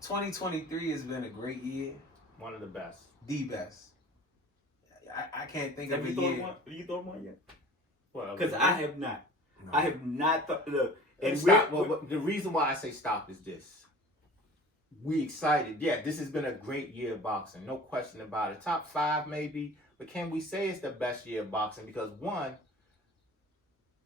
2023 has been a great year. One of the best. The best. I can't think have of a year. Have you thought one yet? Well, because I have not. No. I have not thought. Look, and stop. Well, the reason why I say stop is this. We excited. Yeah, this has been a great year of boxing. No question about it. Top 5 maybe. But can we say it's the best year of boxing? Because one,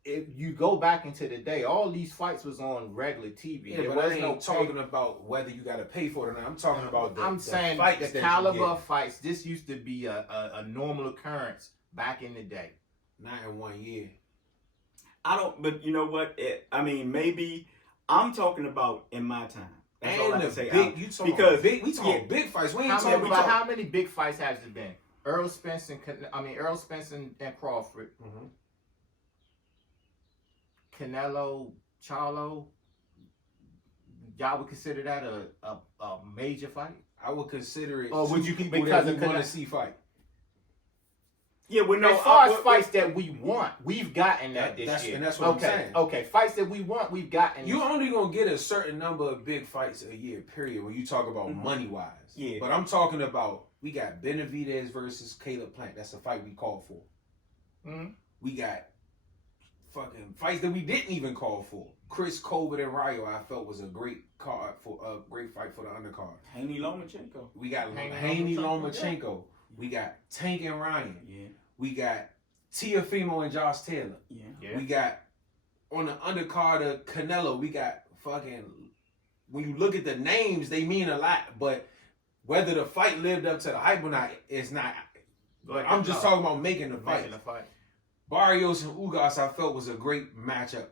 if you go back into the day, all these fights was on regular TV. Yeah, there was no talking about whether you got to pay for it or not. I'm talking about the caliber of fights. This used to be a normal occurrence back in the day. Not in 1 year. I don't, but you know what? Maybe I'm talking about in my time. That's all I can say. We talking big fights. We ain't talking about how many big fights has there been? Earl Spence and Crawford. Mm-hmm. Canelo, Charlo, y'all would consider that a major fight? I would consider it. Or would you people that we want to see fight? Yeah, as far as fights that we want, we've gotten that this year. And that's what I'm saying. Okay, fights that we want, we've gotten. You're only gonna get a certain number of big fights a year, period. When you talk about money wise. Yeah. But I'm talking about we got Benavidez versus Caleb Plant. That's the fight we called for. Mm-hmm. We got fucking fights that we didn't even call for. Chris Colbert and Rayo, I felt was a great fight for the undercard. Haney Lomachenko. We got Haney Lomachenko. Yeah. We got Tank and Ryan. Yeah. We got Teofimo and Josh Taylor. Yeah. We got on the undercard of Canelo. We got fucking. When you look at the names, they mean a lot, but whether the fight lived up to the hype or not, it's not. I'm just talking about making the fight. Barrios and Ugas, I felt was a great matchup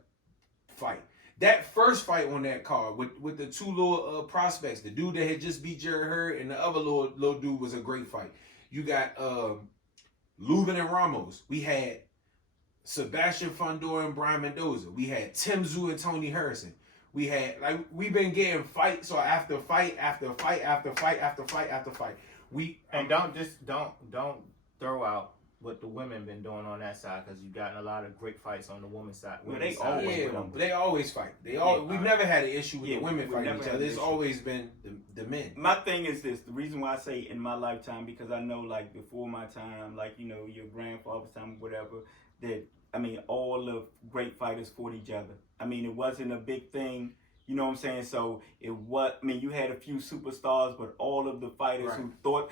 fight. That first fight on that card with the two little prospects, the dude that had just beat Jerry Hurd and the other little dude was a great fight. You got Lubin and Ramos. We had Sebastian Fundora and Brian Mendoza. We had Tim Tszyu and Tony Harrison. We had we've been getting fights after fight after fight after fight after fight after fight. Don't throw out what the women been doing on that side, because you've gotten a lot of great fights on the women's side. They always fight. We've never had an issue with the women fighting each other. It's always been the men. My thing is this: the reason why I say in my lifetime, because I know, like, before my time, like, you know, your grandfather's time, whatever, that all the great fighters fought each other. It wasn't a big thing. You know what I'm saying? So you had a few superstars, but all of the fighters who thought,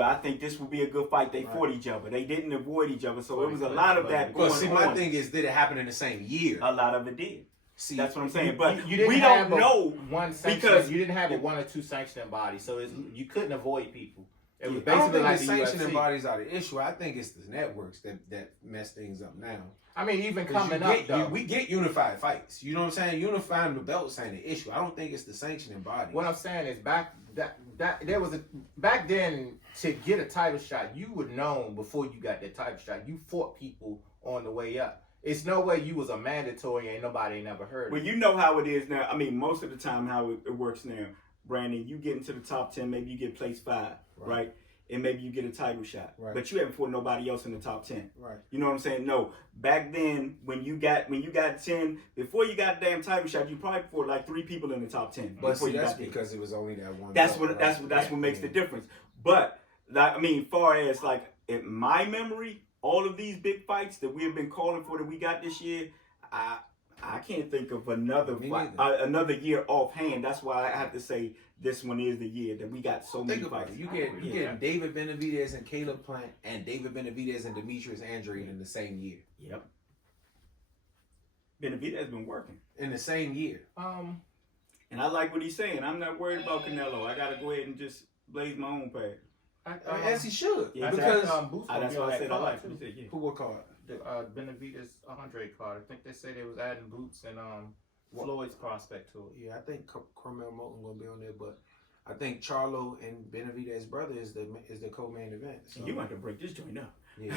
I think this would be a good fight, they fought each other. They didn't avoid each other. So it was a lot of that going on. My thing is, did it happen in the same year? A lot of it did. See, that's what I'm saying. But you didn't we don't know because you didn't have a 1 or 2 sanctioning body, so you couldn't avoid people. It was I don't think like the sanctioning bodies are the issue. I think it's the networks that mess things up now. Even coming up, though. We get unified fights. You know what I'm saying? Unifying the belts ain't the issue. I don't think it's the sanctioning bodies. What I'm saying is back then, to get a title shot, you were known before you got that title shot. You fought people on the way up. it's no way you was a mandatory. Ain't nobody never heard. Well, you know how it is now. I mean, most of the time how it works now, Brandon. You get into the top 10, maybe you get place 5, right? And maybe you get a title shot, but you haven't fought nobody else in the top 10. Right. You know what I'm saying? No, back then when you got 10, before you got a damn title shot, you probably fought like 3 people in the top 10. But before see, you that's got there. because it was only that one. That's belt, what right? that's what makes the difference. But like, I mean, far as like in my memory, all of these big fights that we have been calling for that we got this year, I can't think of another fight, another year offhand. That's why I have to say this one is the year that we got so many fights. You get David Benavidez and Caleb Plant and David Benavidez and Demetrius Andrade in the same year. Yep. Benavidez has been working in the same year. And I like what he's saying. I'm not worried about Canelo. I gotta go ahead and just blaze my own path. As he should, Yeah, because that's why I said I like what he said. Yeah. Who what card? The Benavidez Andre card. I think they say they was adding Boots and Floyd's prospect to it. Yeah, I think Carmel Moulton gonna be on there, but I think Charlo and Benavidez's brother is the co-main event. So. You want to break this joint up. Yeah.